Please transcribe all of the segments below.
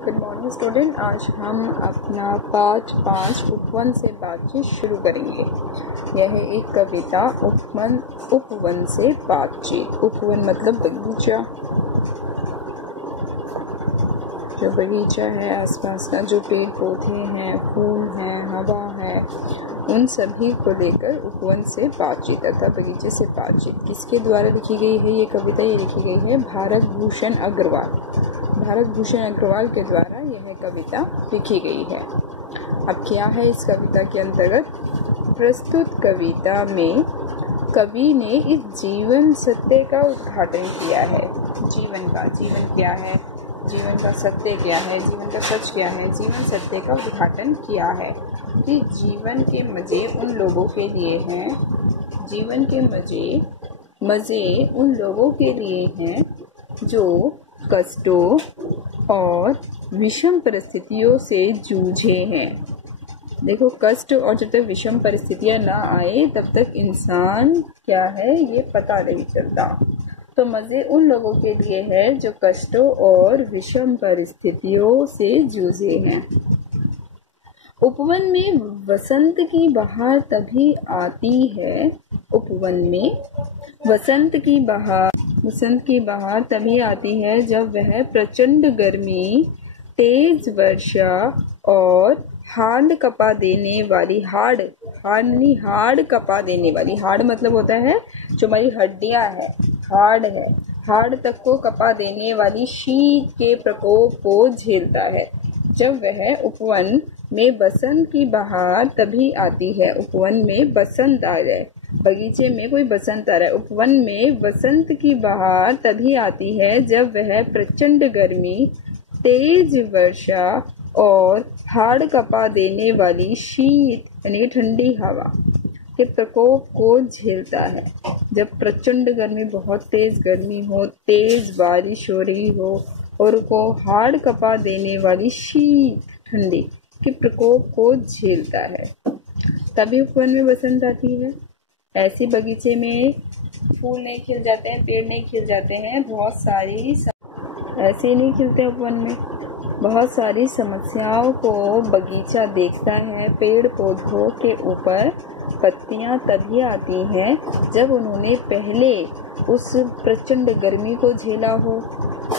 Good morning student. आज हम अपना पाठ 5 उपवन से बातचीत शुरू करेंगे। यह है एक कविता उपवन से बातचीत। उपवन मतलब बगीचा, जो बगीचा है, आसपास का जो पेड़ पौधे हैं, फूल हैं, हवा है, उन सभी को लेकर उपवन से बातचीत तथा बगीचे से बातचीत। किसके द्वारा लिखी गई है ये कविता? ये लिखी गई है भारत भूषण अग्रवाल के द्वारा यह कविता लिखी गई है। अब क्या है इस कविता के अंतर्गत? प्रस्तुत कविता में कवि ने इस जीवन सत्य का उद्घाटन किया है। जीवन क्या है, जीवन का सत्य क्या है, जीवन का सच क्या है, जीवन सत्य का उद्घाटन किया है कि जीवन के मजे उन लोगों के लिए हैं, जीवन के मजे उन लोगों के लिए हैं जो कष्टों और विषम परिस्थितियों से जूझे हैं। देखो, कष्ट और जब तक विषम परिस्थितियां ना आए तब तक इंसान क्या है ये पता नहीं चलता। तो मजे उन लोगों के लिए है जो कष्टों और विषम परिस्थितियों से जूझे हैं। उपवन में वसंत की बहार तभी आती है। उपवन में वसंत की बहार तभी आती है जब वह प्रचंड गर्मी, तेज वर्षा और हाड़ कपा देने वाली हाड़ मतलब होता है जो हमारी हड्डियां है, हाड़ तक को कपा देने वाली शीत के प्रकोप को झेलता है। जब वह उपवन में बसंत की बहार तभी आती है। उपवन में बसंत आ जाए, बगीचे में कोई बसंत आ रहा है। उपवन में बसंत की बहार तभी आती है जब वह प्रचंड गर्मी, तेज वर्षा और हाड़ कपा देने वाली शीत यानी ठंडी हवा के प्रकोप को झेलता है। जब प्रचंड गर्मी, बहुत तेज गर्मी हो, तेज बारिश हो रही हो और को हाड़ कपा देने वाली शीत ठंडी के प्रकोप को झेलता है, तभी उपवन में बसंत आती है। ऐसे बगीचे में फूल नहीं खिल जाते हैं, पेड़ नहीं खिल जाते हैं, ऐसे ही नहीं खिलते उपवन में। बहुत सारी समस्याओं को बगीचा देखता है। पेड़ पौधों के ऊपर पत्तियां तभी आती हैं जब उन्होंने पहले उस प्रचंड गर्मी को झेला हो,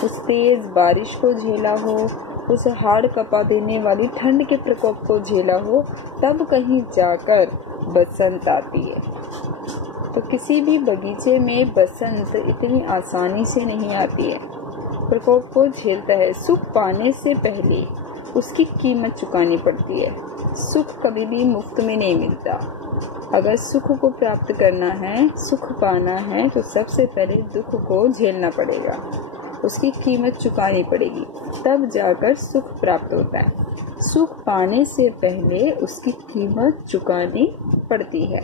उस तेज बारिश को झेला हो, उस हाड़ कपा देने वाली ठंड के प्रकोप को झेला हो, तब कहीं जाकर बसंत आती है। तो किसी भी बगीचे में बसंत इतनी आसानी से नहीं आती है, प्रकोप को झेलता है। सुख पाने से पहले उसकी कीमत चुकानी पड़ती है। सुख कभी भी मुफ्त में नहीं मिलता। अगर सुख को प्राप्त करना है, सुख पाना है, तो सबसे पहले दुख को झेलना पड़ेगा, उसकी कीमत चुकानी पड़ेगी, तब जाकर सुख प्राप्त होता है। सुख पाने से पहले उसकी कीमत चुकानी पड़ती है।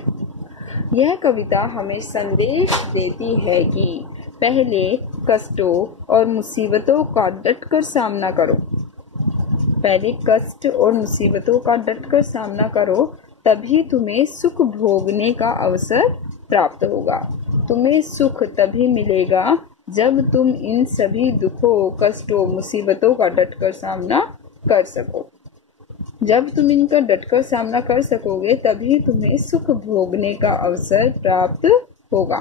यह कविता हमें संदेश देती है कि पहले कष्टों और मुसीबतों का डटकर सामना करो। पहले कष्ट और मुसीबतों का डटकर सामना करो, तभी तुम्हें सुख भोगने का अवसर प्राप्त होगा। तुम्हें सुख तभी मिलेगा जब तुम इन सभी दुखों, कष्टों, मुसीबतों का डटकर सामना कर सको। जब तुम इनका डटकर सामना कर सकोगे तभी तुम्हें सुख भोगने का अवसर प्राप्त होगा।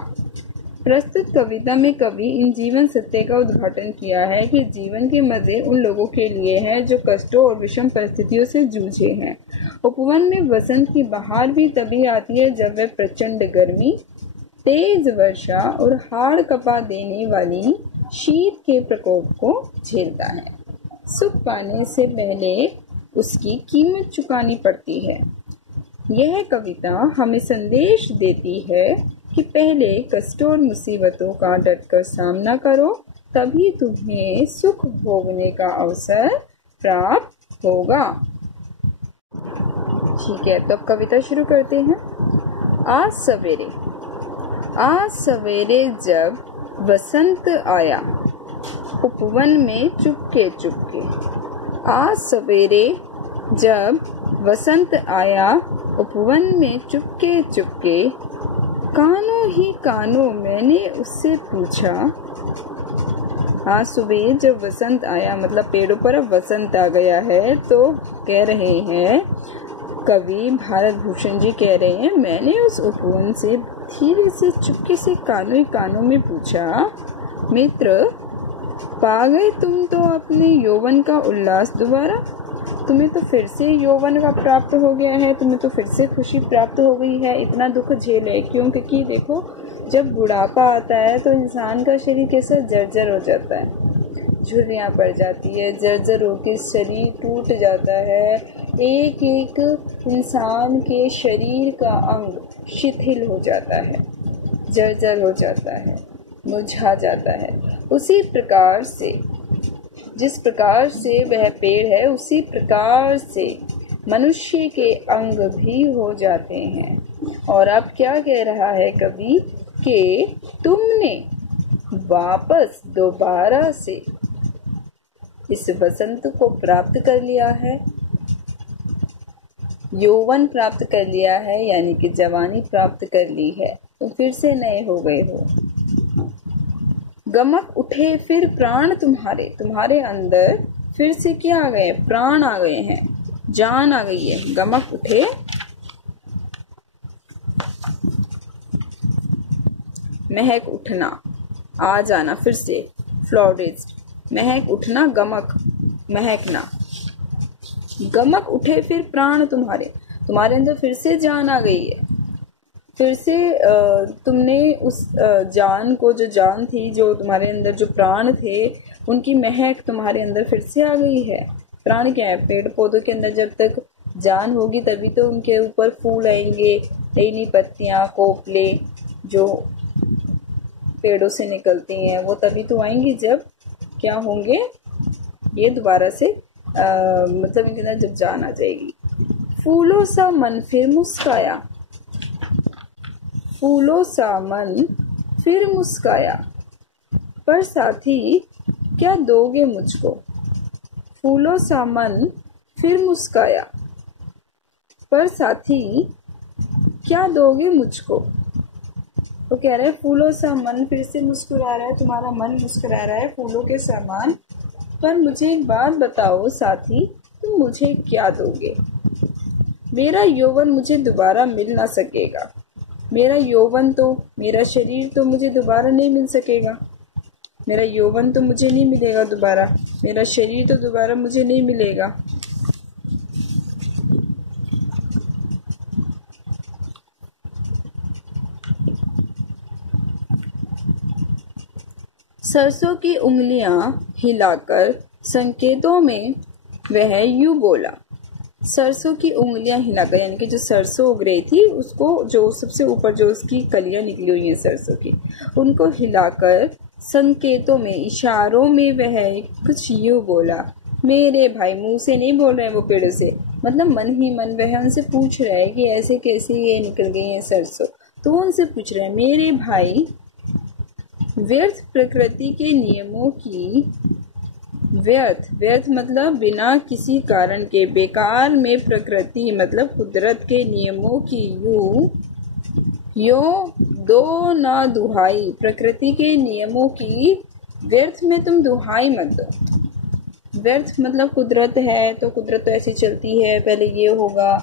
प्रस्तुत कविता में कवि इन जीवन सत्य का उद्घाटन किया है कि जीवन के मजे उन लोगों के लिए हैं जो कष्टों और विषम परिस्थितियों से जूझे हैं। उपवन में वसंत की बहार भी तभी आती है जब वह प्रचंड गर्मी, तेज वर्षा और हाड़ कपा देने वाली शीत के प्रकोप को झेलता है। सुख पाने से पहले उसकी कीमत चुकानी पड़ती है। यह कविता हमें संदेश देती है कि पहले कष्टों और मुसीबतों का डटकर सामना करो, तभी तुम्हें सुख भोगने का अवसर प्राप्त होगा। ठीक है, तो अब कविता शुरू करते हैं। आज सवेरे जब वसंत आया उपवन में चुपके चुपके। आज सवेरे जब वसंत आया उपवन में चुपके चुपके, कानों ही कानों मैंने उससे पूछा, आज सुबह जब वसंत आया, मतलब पेड़ों पर अब वसंत आ गया है, तो कह रहे हैं कवि भारत भूषण जी कह रहे हैं, मैंने उस उपवन से धीरे से चुपके से कानों कानों में पूछा, मित्र पा गए तुम तो अपने यौवन का उल्लास दोबारा? तुम्हें तो फिर से यौवन का प्राप्त हो गया है, तुम्हें तो फिर से खुशी प्राप्त हो गई है, इतना दुख झेले क्यों? क्योंकि देखो जब बुढ़ापा आता है तो इंसान का शरीर कैसा जर्जर हो जाता है, झुर्रियाँ पड़ जाती है, जर्जर होकर शरीर टूट जाता है, एक एक इंसान के शरीर का अंग शिथिल हो जाता है, जर्जर हो जाता है, मुरझा जाता है। उसी प्रकार से जिस प्रकार से वह पेड़ है, उसी प्रकार से मनुष्य के अंग भी हो जाते हैं। और अब क्या कह रहा है कवि कि तुमने वापस दोबारा से इस वसंत को प्राप्त कर लिया है, यौवन प्राप्त कर लिया है, यानी कि जवानी प्राप्त कर ली है, तुम फिर से नए हो गए हो। गमक उठे फिर प्राण तुम्हारे अंदर फिर से क्या आ गए? प्राण आ गए हैं, जान आ गई है। गमक उठे, महक उठना, आ जाना फिर से, फ्लोरिस्ट, महक उठना, गमक महकना। गमक उठे फिर प्राण तुम्हारे अंदर फिर से जान आ गई है, फिर से तुमने उस जान को, जो जान थी, जो तुम्हारे अंदर जो प्राण थे, उनकी महक तुम्हारे अंदर फिर से आ गई है। प्राण क्या है? पेड़ पौधों के अंदर जब तक जान होगी तभी तो उनके ऊपर फूल आएंगे, नई नई पत्तियां, कोपले जो पेड़ों से निकलती हैं वो तभी तो आएंगी जब क्या होंगे, ये दोबारा से मतलब इनके अंदर जब जान आ जाएगी। फूलों सा मन फिर मुस्काया, फूलों सा मन फिर मुस्काया, पर साथी क्या दोगे मुझको? फूलों सा मन फिर मुस्काया, पर साथी क्या दोगे मुझको? तो कह रहा है फूलों सा मन फिर से मुस्कुरा रहा है, तुम्हारा मन मुस्कुरा रहा है फूलों के समान, पर मुझे एक बात बताओ साथी, तुम मुझे क्या दोगे? मेरा यौवन मुझे दोबारा मिल ना सकेगा, मेरा यौवन तो, मेरा शरीर तो मुझे दोबारा नहीं मिल सकेगा, मेरा यौवन तो मुझे नहीं मिलेगा दोबारा, मेरा शरीर तो दोबारा मुझे नहीं मिलेगा। सरसों की उंगलियां हिलाकर संकेतों में वह यूं बोला। सरसों की उंगलियां हिलाकर, यानी कि जो सरसों उग रही थी उसको, जो सबसे ऊपर जो उसकी कलियां निकली हुई हैं सरसों की, उनको हिलाकर संकेतों में, इशारों में वह कुछ यूं बोला। मेरे भाई, मुंह से नहीं बोल रहे हैं वो पेड़ों से, मतलब मन ही मन वह उनसे पूछ रहा है कि ऐसे कैसे ये निकल गई है सरसों। तो वो उनसे पूछ रहे हैं, मेरे भाई, व्यर्थ प्रकृति के नियमों की, व्यर्थ मतलब बिना किसी कारण के, बेकार में प्रकृति मतलब कुदरत के नियमों की यूं दो ना दुहाई, प्रकृति के नियमों की व्यर्थ में तुम दुहाई मत दो। व्यर्थ मतलब कुदरत है तो कुदरत तो ऐसी चलती है, पहले ये होगा,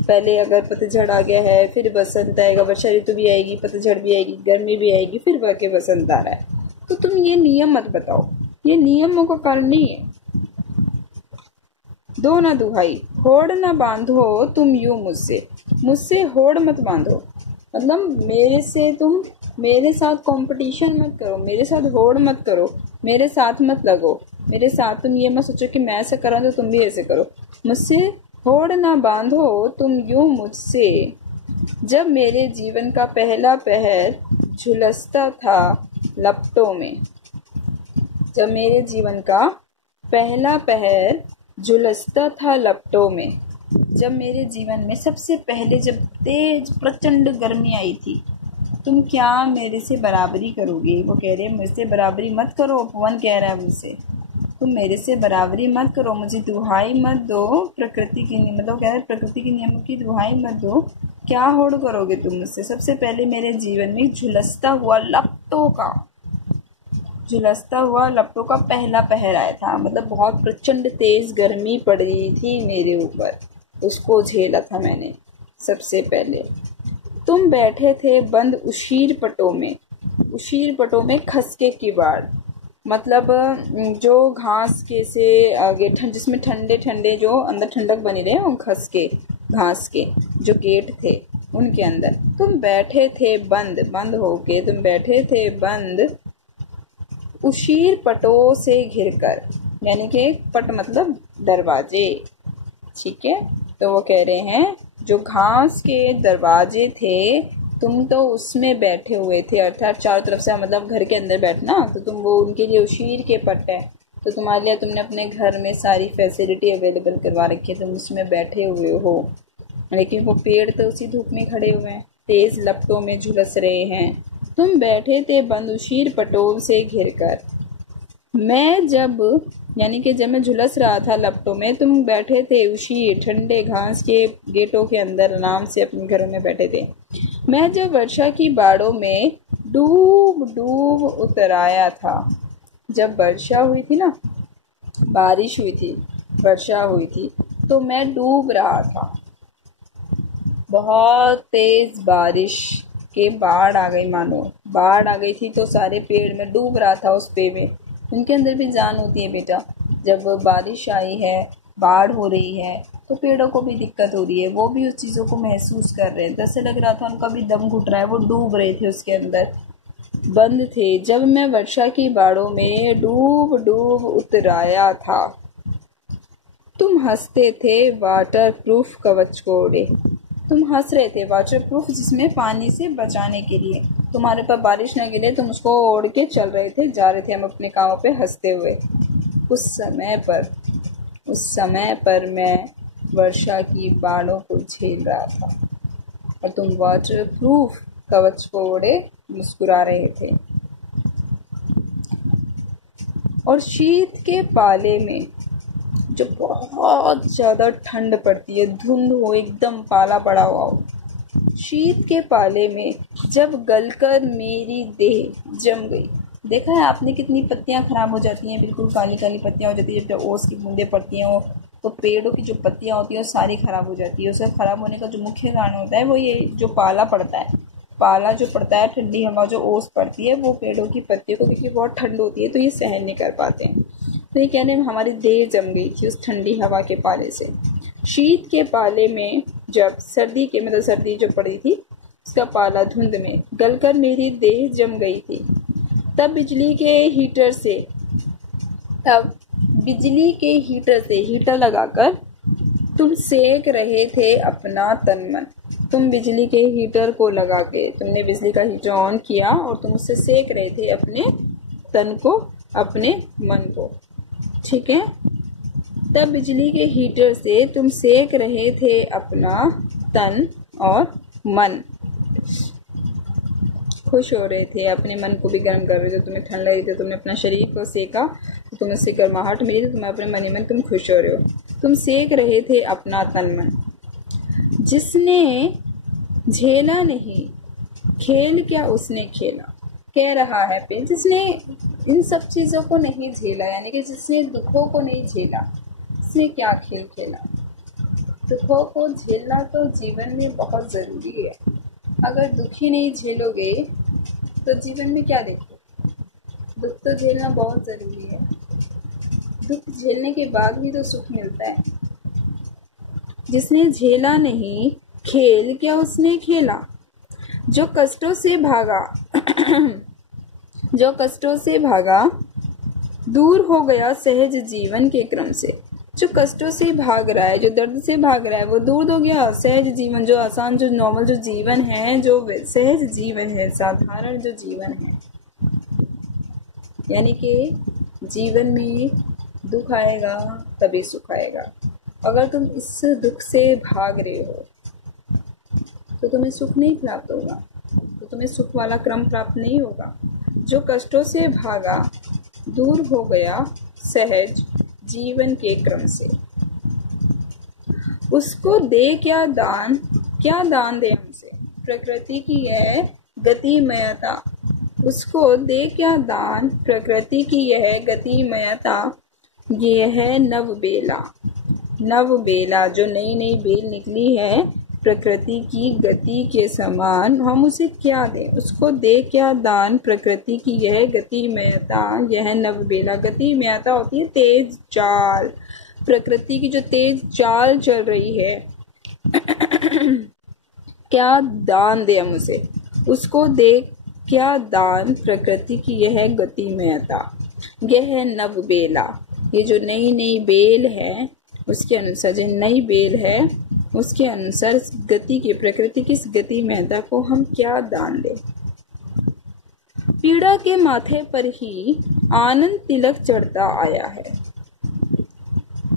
पहले अगर पतझड़ आ गया है फिर बसंत आएगा, वर्षा ऋतु भी आएगी, पतझड़ भी आएगी, गर्मी भी आएगी, फिर वाकई बसंत आ रहा है। तो तुम ये नियम मत बताओ, ये नियमों का कारण नहीं है। दो ना दुहाई, होड़ ना बांधो तुम यूं मुझसे होड़ मत बांधो, मतलब मेरे साथ कंपटीशन मत करो, मेरे साथ होड़ मत करो, मेरे साथ मत लगो, मेरे साथ तुम ये मत सोचो कि मैं ऐसा कर रहा हूं तो तुम भी ऐसे करो। मुझसे होड़ ना बांधो तुम यूं मुझसे, जब मेरे जीवन का पहला पहर झुलसता था लपटों में, जब मेरे जीवन का पहला पहर झुलसता था लपटों में, जब मेरे जीवन में सबसे पहले जब तेज प्रचंड गर्मी आई थी, तुम क्या मेरे से बराबरी करोगे? वो कह रहे हैं मुझसे बराबरी मत करो, उपवन कह रहा है मुझसे, तुम मेरे से बराबरी मत करो, मुझे दुहाई मत दो प्रकृति की, मतलब कह रहे प्रकृति के नियमों की दुहाई मत दो। क्या होड़ करोगे तुम मुझसे? सबसे पहले मेरे जीवन में झुलसता हुआ लपटों का, झुलसता हुआ लपटों का पहला पहर आया था। मतलब बहुत प्रचंड तेज गर्मी पड़ रही थी मेरे ऊपर, उसको झेला था मैंने सबसे पहले। तुम बैठे थे बंद उशीर पटों में, उशीर पटों में खसके किवाड़, मतलब जो घास के से आगे जिसमें ठंडे ठंडे जो अंदर ठंडक बनी रहे, वो खसके घास के जो गेट थे उनके अंदर तुम बैठे थे बंद, बंद होके तुम बैठे थे बंद उशीर पटों से घिरकर, यानी कि पट मतलब दरवाजे। ठीक है, तो वो कह रहे हैं जो घास के दरवाजे थे तुम तो उसमें बैठे हुए थे, अर्थात चारों तरफ से, मतलब घर के अंदर बैठना, तो तुम वो उनके लिए उशीर के पट है, तो तुम्हारे लिए तुमने अपने घर में सारी फैसिलिटी अवेलेबल करवा रखी है, तुम उसमें बैठे हुए हो। लेकिन वो पेड़ तो उसी धूप में खड़े हुए हैं, तेज लपटों में झुलस रहे हैं। तुम बैठे थे बंद उशीर पटों से घिरकर, मैं जब, यानी कि जब मैं झुलस रहा था लपटों में, तुम बैठे थे उशीर ठंडे घास के गेटों के अंदर आराम से अपने घरों में बैठे थे। मैं जब वर्षा की बाड़ों में डूब डूब उतर आया था, जब वर्षा हुई थी ना, बारिश हुई थी, वर्षा हुई थी, तो मैं डूब रहा था। बहुत तेज बारिश के बाढ़ आ गई, मानो बाढ़ आ गई थी, तो सारे पेड़ में डूब रहा था उस पे में। उनके अंदर भी जान होती है बेटा, जब बारिश आई है, बाढ़ हो रही है, तो पेड़ों को भी दिक्कत हो रही है, वो भी उस चीज़ों को महसूस कर रहे हैं। जैसे लग रहा था उनका भी दम घुट रहा है, वो डूब रहे थे उसके अंदर, बंद थे। जब मैं वर्षा की बाड़ों में डूब डूब उतर आया था, तुम हंसते थे वाटर प्रूफ कवच को ओढ़े। तुम हंस रहे थे वाटर प्रूफ, जिसमें पानी से बचाने के लिए, तुम्हारे पर बारिश न गिरे, तुम उसको ओढ़ के चल रहे थे, जा रहे थे हम अपने कामों पे हंसते हुए। उस समय पर मैं वर्षा की बाढ़ों को झेल रहा था और तुम वाटर प्रूफ कवच को ओढ़े मुस्कुरा रहे थे। और शीत के पाले में जो बहुत ज़्यादा ठंड पड़ती है, धुंध हो, एकदम पाला पड़ा हुआ हो, शीत के पाले में जब गलकर मेरी देह जम गई। देखा है आपने कितनी पत्तियां खराब हो जाती हैं, बिल्कुल काली काली पत्तियां हो जाती है जब ओस की बूंदें पड़ती हैं, तो पेड़ों की जो पत्तियां होती हैं वो सारी खराब हो जाती है। उसका खराब होने का जो मुख्य कारण होता है वो ये जो पाला पड़ता है, पाला जो पड़ता है, ठंडी हवा जो ओस पड़ती है, वो पेड़ों की पत्तियों को, क्योंकि बहुत ठंड होती है तो ये सहन नहीं कर पाते हैं। तो ये कहने में हमारी देह जम गई थी उस ठंडी हवा के पाले से। शीत के पाले में जब सर्दी के, मतलब सर्दी जो पड़ी थी उसका पाला धुंध में गलकर मेरी देह जम गई थी, तब बिजली के हीटर से हीटर लगाकर तुम सेक रहे थे अपना तन मन। तुम बिजली के हीटर को लगा के, तुमने बिजली का हीटर ऑन किया और तुम उससे सेक रहे थे अपने तन को, अपने मन को। ठीक है, तब बिजली के हीटर से तुम सेक रहे थे अपना तन और मन, खुश हो रहे थे, अपने मन को भी गर्म कर रहे थे। तुम्हें ठंड लगी थी, तुमने अपना शरीर को सेका, तो तुम्हें उससे गर्माहट मिली, तो तुम अपने मन ही मन तुम खुश हो रहे हो। तुम सेक रहे थे अपना तन मन। जिसने झेला नहीं खेल क्या उसने खेला, कह रहा है पे, जिसने इन सब चीज़ों को नहीं झेला, यानी कि जिसने दुखों को नहीं झेला, उसने क्या खेल खेला। दुखों को झेलना तो जीवन में बहुत ज़रूरी है। अगर दुख ही नहीं झेलोगे तो जीवन में क्या देखो। दुख तो झेलना बहुत ज़रूरी है, दुख झेलने के बाद भी तो सुख मिलता है। जिसने झेला नहीं खेल क्या उसने खेला, जो कष्टों से भागा जो कष्टों से भागा दूर हो गया सहज जीवन के क्रम से। जो कष्टों से भाग रहा है, जो दर्द से भाग रहा है, वो दूर हो गया सहज जीवन, जो आसान, जो नॉर्मल जो जीवन है, जो सहज जीवन है, साधारण जो जीवन है। यानी कि जीवन में दुख आएगा तभी सुख आएगा। अगर तुम इस दुख से भाग रहे हो तो तुम्हें सुख नहीं प्राप्त होगा, तो तुम्हें सुख वाला क्रम प्राप्त नहीं होगा। जो कष्टों से भागा दूर हो गया सहज जीवन के क्रम से, उसको दे क्या दान दे हमसे। प्रकृति की है गतिमयता, उसको दे क्या दान प्रकृति की यह गतिमयता। ये है नवबेला। नवबेला जो नई नई बेल निकली है प्रकृति की गति के समान, हम उसे क्या दें? उसको दे क्या दान प्रकृति की यह गतिमयता। यह नवबेला। गतिमयता होती है तेज चाल, प्रकृति की जो तेज चाल चल रही है क्या दान दे हम उसे? उसको दे क्या दान प्रकृति की यह गतिमयता। यह है नवबेला। ये जो नई नई बेल है उसके अनुसार, जो नई बेल है उसके अनुसार गति की, प्रकृति की इस गतिमयता को हम क्या दान दें? पीड़ा के माथे पर ही आनंद तिलक चढ़ता आया है।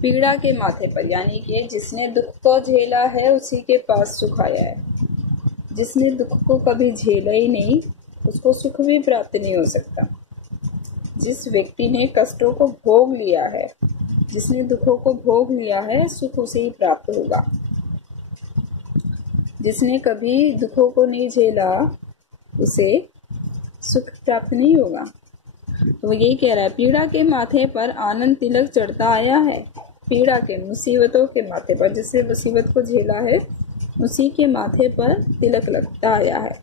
पीड़ा के माथे पर यानी कि जिसने दुख को झेला है उसी के पास सुख आया है। जिसने दुख को कभी झेला ही नहीं उसको सुख भी प्राप्त नहीं हो सकता। जिस व्यक्ति ने कष्टों को भोग लिया है, जिसने दुखों को भोग लिया है, सुख उसे ही प्राप्त होगा। जिसने कभी दुखों को नहीं झेला उसे सुख प्राप्त नहीं होगा। तो वो यही कह रहा है, पीड़ा के माथे पर आनंद तिलक चढ़ता आया है। पीड़ा के, मुसीबतों के माथे पर, जिसने मुसीबत को झेला है उसी के माथे पर तिलक लगता आया है।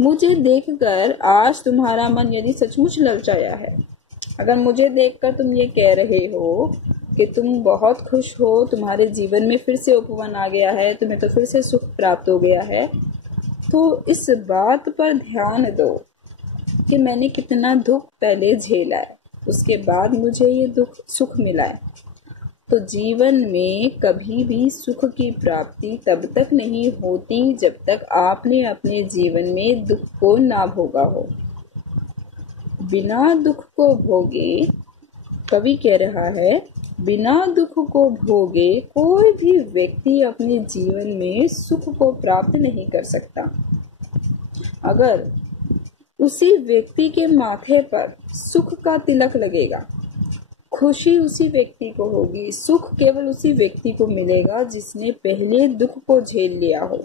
मुझे देखकर आज तुम्हारा मन यदि सचमुच ललचाया है, अगर मुझे देखकर तुम ये कह रहे हो कि तुम बहुत खुश हो, तुम्हारे जीवन में फिर से उपवन आ गया है, तुम्हें तो फिर से सुख प्राप्त हो गया है, तो इस बात पर ध्यान दो कि मैंने कितना दुख पहले झेला है, उसके बाद मुझे ये दुख सुख मिला है। तो जीवन में कभी भी सुख की प्राप्ति तब तक नहीं होती जब तक आपने अपने जीवन में दुख को ना भोगा हो। बिना दुख को भोगे, कवि कह रहा है, बिना दुख को भोगे कोई भी व्यक्ति अपने जीवन में सुख को प्राप्त नहीं कर सकता। अगर उसी व्यक्ति के माथे पर सुख का तिलक लगेगा, खुशी उसी व्यक्ति को होगी, सुख केवल उसी व्यक्ति को मिलेगा जिसने पहले दुख को झेल लिया हो।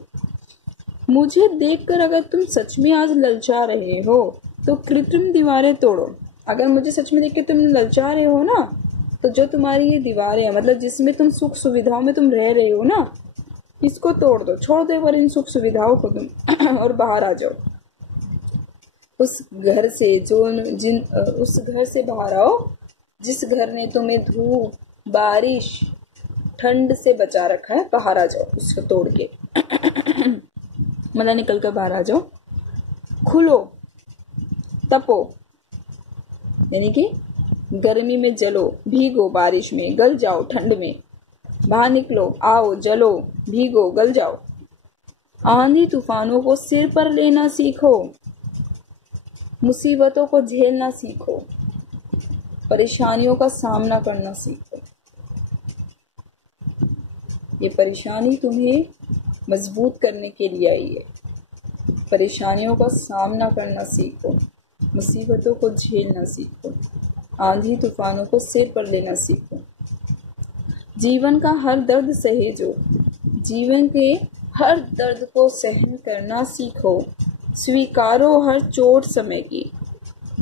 मुझे देखकर अगर तुम सच में आज ललचा रहे हो तो कृत्रिम दीवारें तोड़ो। अगर मुझे सच में देख के तुम ललचा रहे हो ना, तो जो तुम्हारी ये दीवारें हैं, मतलब जिसमें तुम सुख सुविधाओं में तुम रह रहे हो ना, इसको तोड़ दो, छोड़ दो पर इन सुख सुविधाओं को तुम और बाहर आ जाओ। उस घर से उस घर से बाहर आओ जिस घर ने तुम्हें धूप, बारिश, ठंड से बचा रखा है। बाहर आ जाओ उसको तोड़ के मतलब निकल कर बाहर आ जाओ। खुलो, तपो, यानी कि गर्मी में जलो, भीगो, बारिश में गल जाओ, ठंड में बाहर निकलो, आओ, जलो, भीगो, गल जाओ। आंधी तूफानों को सिर पर लेना सीखो, मुसीबतों को झेलना सीखो, परेशानियों का सामना करना सीखो। ये परेशानी तुम्हें मजबूत करने के लिए आई है। परेशानियों का सामना करना सीखो, मुसीबतों को झेलना सीखो, आंधी तूफानों को सिर पर लेना सीखो। जीवन का हर दर्द सहेजो, जीवन के हर दर्द को सहन करना सीखो। स्वीकारो हर चोट समय की।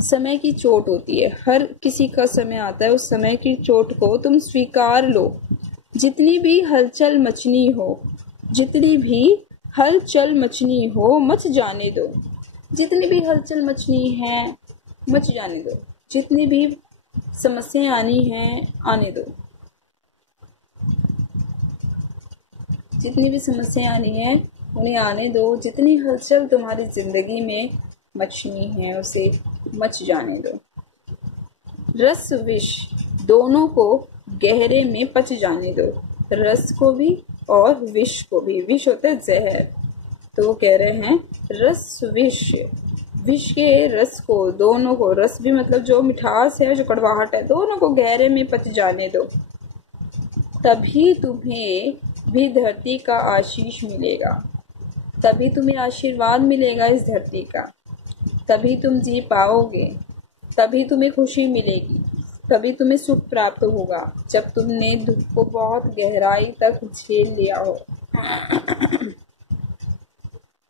समय की चोट होती है, हर किसी का समय आता है, उस समय की चोट को तुम स्वीकार लो। जितनी भी हलचल मचनी हो, जितनी भी हलचल मचनी हो, मच जाने दो। जितनी भी हलचल मचनी है, मच जाने दो। जितनी भी समस्याएं आनी हैं, आने दो। जितनी भी समस्याएं आनी है उन्हें आने दो। जितनी हलचल तुम्हारी जिंदगी में मचनी है उसे मच जाने दो। रस विष दोनों को गहरे में पच जाने दो। रस को भी और विष को भी। विष होता है जहर, तो वो कह रहे हैं रस विष, विष के रस को, दोनों को, रस भी मतलब जो मिठास है, जो कड़वाहट है, दोनों को गहरे में पच जाने दो। तभी तुम्हें भी धरती का आशीष मिलेगा, तभी तुम्हें आशीर्वाद मिलेगा इस धरती का, तभी तुम जी पाओगे, तभी तुम्हें खुशी मिलेगी, तभी तुम्हें सुख प्राप्त होगा जब तुमने दुख को बहुत गहराई तक झेल लिया हो।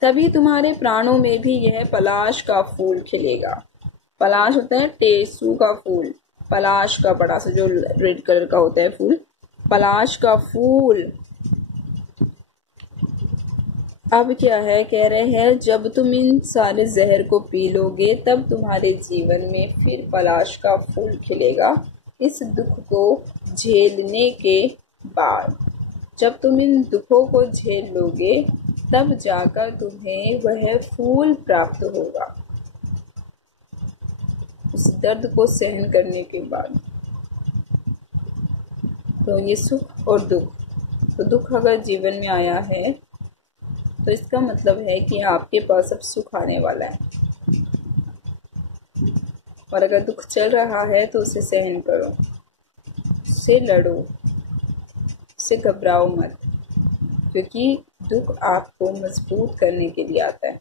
तभी तुम्हारे प्राणों में भी यह पलाश का फूल खिलेगा। पलाश होता है टेसू का फूल, पलाश का बड़ा सा जो रेड कलर का होता है फूल, पलाश का फूल। अब क्या है, कह रहे हैं जब तुम इन सारे जहर को पी लोगे तब तुम्हारे जीवन में फिर पलाश का फूल खिलेगा। इस दुख को झेलने के बाद, जब तुम इन दुखों को झेल लोगे तब जाकर तुम्हें वह फूल प्राप्त होगा। उस दर्द को सहन करने के बाद। तो ये सुख और दुख, तो दुख अगर जीवन में आया है तो इसका मतलब है कि आपके पास अब सुख आने वाला है। और अगर दुख चल रहा है तो उसे सहन करो, उससे लड़ो, उससे घबराओ मत, क्योंकि दुख आपको मजबूत करने के लिए आता है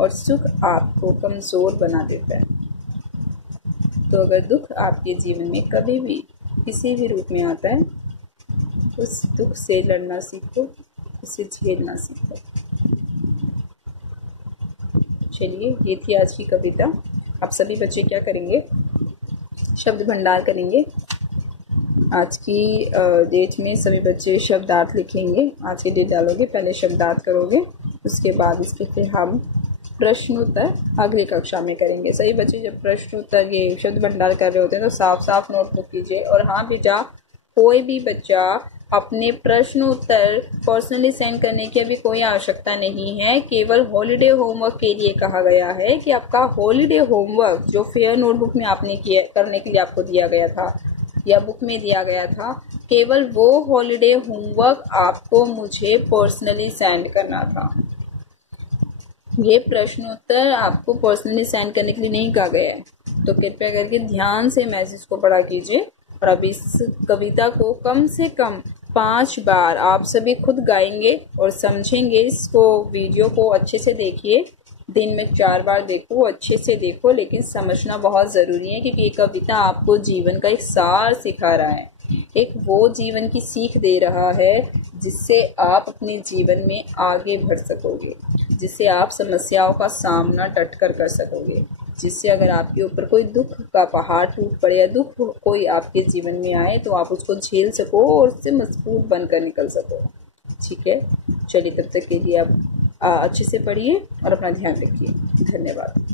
और सुख आपको कमज़ोर बना देता है। तो अगर दुख आपके जीवन में कभी भी किसी भी रूप में आता है, उस दुख से लड़ना सीखो, उसे झेलना सीखो। चलिए, ये थी आज की कविता। आप सभी बच्चे क्या करेंगे, शब्द भंडार करेंगे। आज की डेट में सभी बच्चे शब्दार्थ लिखेंगे। आज की डेट डालोगे, पहले शब्दार्थ करोगे, उसके बाद इसके फिर हम प्रश्नोत्तर अगली कक्षा में करेंगे। सही बच्चे, जब प्रश्नोत्तर ये शब्द भंडार कर रहे होते हैं तो साफ साफ नोटबुक कीजिए। और हाँ बेटा, कोई भी बच्चा अपने प्रश्नोत्तर पर्सनली सेंड करने की अभी कोई आवश्यकता नहीं है। केवल हॉलीडे होमवर्क के लिए कहा गया है कि आपका हॉलीडे होमवर्क जो फेयर नोटबुक में आपने किया करने के लिए आपको दिया गया था या बुक में दिया गया था, केवल वो हॉलीडे होमवर्क आपको मुझे पर्सनली सेंड करना था। ये प्रश्नोत्तर आपको पर्सनली सेंड करने के लिए नहीं कहा गया है। तो कृपया करके ध्यान से मैसेज को पढ़ा कीजिए। और अब इस कविता को कम से कम 5 बार आप सभी खुद गाएंगे और समझेंगे। इसको वीडियो को अच्छे से देखिए, दिन में 4 बार देखो, अच्छे से देखो, लेकिन समझना बहुत ज़रूरी है क्योंकि ये कविता आपको जीवन का एक सार सिखा रहा है, एक वो जीवन की सीख दे रहा है जिससे आप अपने जीवन में आगे बढ़ सकोगे, जिससे आप समस्याओं का सामना डट कर सकोगे, जिससे अगर आपके ऊपर कोई दुख का पहाड़ टूट पड़े या दुख कोई आपके जीवन में आए तो आप उसको झेल सको और उससे मजबूत बनकर निकल सको। ठीक है, चलिए तब तक के लिए आप अच्छे से पढ़िए और अपना ध्यान रखिए। धन्यवाद।